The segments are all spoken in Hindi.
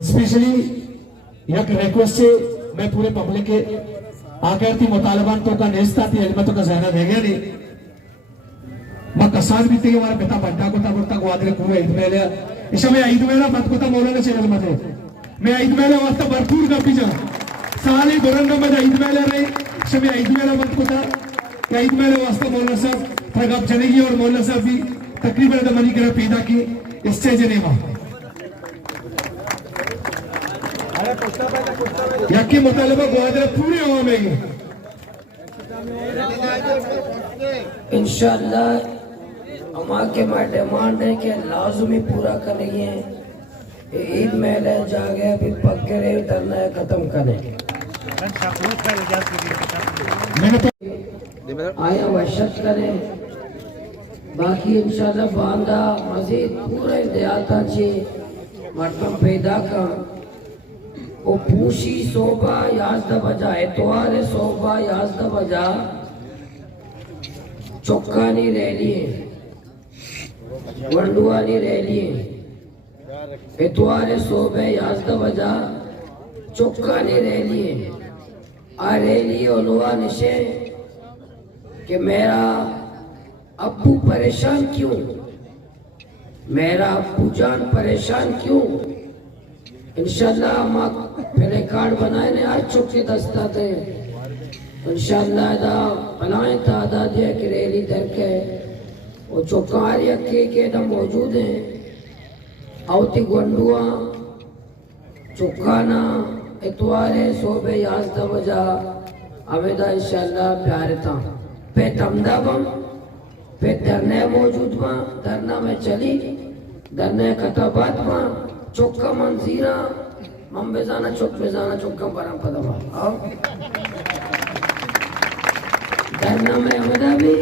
स्पेशली एक रिक्वेस्ट से मैं पूरे पब्लिक के आकर थी मुतालबान तो का नेस्ता थी अजमतों का जहना दे गया नहीं मैं कसान भी थी हमारा पिता बंटा को था बुर्ता ग्वादरे पूरे ईद मेले इस समय ईद मेला बंद को था मौलाना से अजमत है मैं ईद मेले वास्ता भरपूर का पीछा साली बुरंगा में ईद मेले रहे इस समय ईद मेला बंद को था क्या ईद मेले वास्ता मौलाना साहब प्रगप चलेगी और मौलाना साहब भी तकरीबन मनी कर पैदा की इससे जने वहां यकी मुतालबा ग्वादरे पूरे हवा में इंशाअल्लाह हमारे डिमांड है कि लाजमी पूरा करेंगे ईद मेले जागे अभी पक्के रहे धरना खत्म करें आया वशत करें बाकी इंशाअल्लाह बांदा मजीद पूरे देहाता चे मर्दम पैदा का वो पूशी सोबा याजदा बजा एतवार सोबा याजदा बजा चौकानी रैली वंडुआनी रैली एतवार सोबे याजदा बजा चौकानी रैली आ रैली ओलवा निशे कि मेरा अब्बू परेशान क्यों मेरा अब्बू जान परेशान क्यों इंशाअल्लाह हम पहले कार्ड बनाए ने आज चुके दस्ता थे इंशाअल्लाह दा बनाए तादाद है कि रैली दर के वो चौकारिया के दम मौजूद हैं आवती गंडुआ चौकाना इतवारे सोबे याजदा बजा अवेदा इंशाअल्लाह प्यारे था पे तमदाबम पे धरने मौजूद वहाँ धरना में चली धरने खताबात वहाँ चौका मंजीरा मम्बेजाना चौक बेजाना चौका परम पदमा आओ धरना में अमेदा भी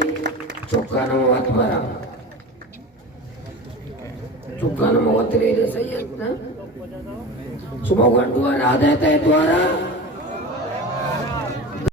चौका न मवत परा चौका न मवत रे सही है ना सुबह गंडुआ राधे ते द्वारा